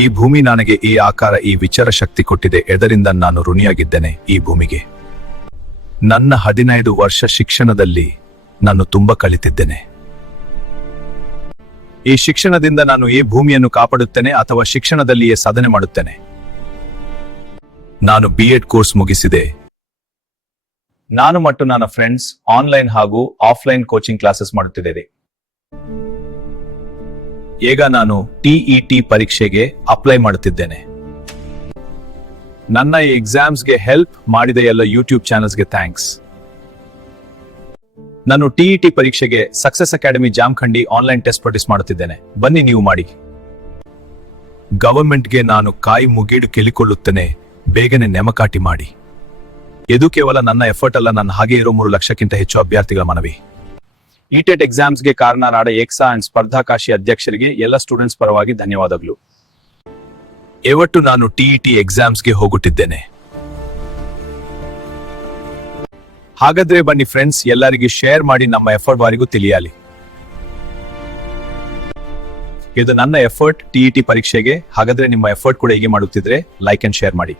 ಈ ಭೂಮಿ ನನಗೆ ಈ ಆಕಾರ, ಈ ವಿಚಾರ ಶಕ್ತಿ ಕೊಟ್ಟಿದೆ. ಇದರಿಂದ ನಾನು ಋಣಿಯಾಗಿದ್ದೇನೆ ಈ ಭೂಮಿಗೆ. ನನ್ನ 15 ವರ್ಷ ಶಿಕ್ಷಣದಲ್ಲಿ ನಾನು ತುಂಬಾ ಕಲಿತಿದ್ದೇನೆ. ಈ ಶಿಕ್ಷಣದಿಂದ ನಾನು ಈ ಭೂಮಿಯನ್ನು ಕಾಪಾಡುತ್ತೇನೆ ಅಥವಾ ಶಿಕ್ಷಣದಲ್ಲಿಯೇ ಸಾಧನೆ ಮಾಡುತ್ತೇನೆ. ನಾನು B.Ed ಕೋರ್ಸ್ ಮುಗಿಸಿದೆ. ನಾನು ಮತ್ತು ನನ್ನ ಫ್ರೆಂಡ್ಸ್ ಆನ್ಲೈನ್ ಹಾಗೂ ಆಫ್ಲೈನ್ ಕೋಚಿಂಗ್ ಕ್ಲಾಸಸ್ ಮಾಡುತ್ತಿದ್ದೇವೆ. ಈಗ ನಾನು TET ಪರೀಕ್ಷೆಗೆ ಅಪ್ಲೈ ಮಾಡುತ್ತಿದ್ದೇನೆ. ನನ್ನ ಈ ಎಕ್ಸಾಮ್ಸ್ಗೆ ಹೆಲ್ಪ್ ಮಾಡಿದ ಎಲ್ಲ ಯೂಟ್ಯೂಬ್ ಚಾನೆಲ್ಸ್ಗೆ ಥ್ಯಾಂಕ್ಸ್. ನಾನು TET ಪರೀಕ್ಷೆಗೆ success academy Jamkhandi online test practice ಮಾಡುತ್ತಿದ್ದೇನೆ. ಬನ್ನಿ ನೀವು ಮಾಡಿ. ಗವರ್ಮೆಂಟ್ಗೆ ನಾನು ಕಾಯಿ ಮುಗಿಡು ಕೇಳಿಕೊಳ್ಳುತ್ತೇನೆ, ಬೇಗನೆ ನೇಮಕಾತಿ ಮಾಡಿ. ಇದು ಕೇವಲ ನನ್ನ ಎಫರ್ಟ್ ಅಲ್ಲ, ನನ್ನ ಹಾಗೆ ಇರೋ 3 ಲಕ್ಷಕ್ಕಿಂತ ಹೆಚ್ಚು ಅಭ್ಯರ್ಥಿಗಳ ಮನವಿ. ETET ಎಕ್ಸಾಮ್ಸ್ಗೆ ಕಾರಣರಾದ ಏಕ್ಸಾ ಅಂಡ್ ಸ್ಪರ್ಧಾಕಾಶಿ ಅಧ್ಯಕ್ಷರಿಗೆ ಎಲ್ಲ ಸ್ಟೂಡೆಂಟ್ಸ್ ಪರವಾಗಿ ಧನ್ಯವಾದಗಳು. ಇವತ್ತು ನಾನು TET ಎಕ್ಸಾಮ್ಸ್ಗೆ ಹೋಗುತ್ತಿದ್ದೇನೆ. ಹಾಗಾದ್ರೆ ಬನ್ನಿ ಫ್ರೆಂಡ್ಸ್, ಎಲ್ಲರಿಗೂ ಶೇರ್ ಮಾಡಿ, ನಮ್ಮ ಎಫರ್ಟ್ ವಾರಿಗೂ ತಿಳಿಯಲಿ. ಇದು ನನ್ನ ಎಫರ್ಟ್ TET ಪರೀಕ್ಷೆಗೆ. ಹಾಗಾದ್ರೆ ನಿಮ್ಮ ಎಫರ್ಟ್ ಕೂಡ ಹೀಗೆ ಮಾಡುತ್ತಿದ್ರೆ ಲೈಕ್ ಅಂಡ್ ಶೇರ್ ಮಾಡಿ.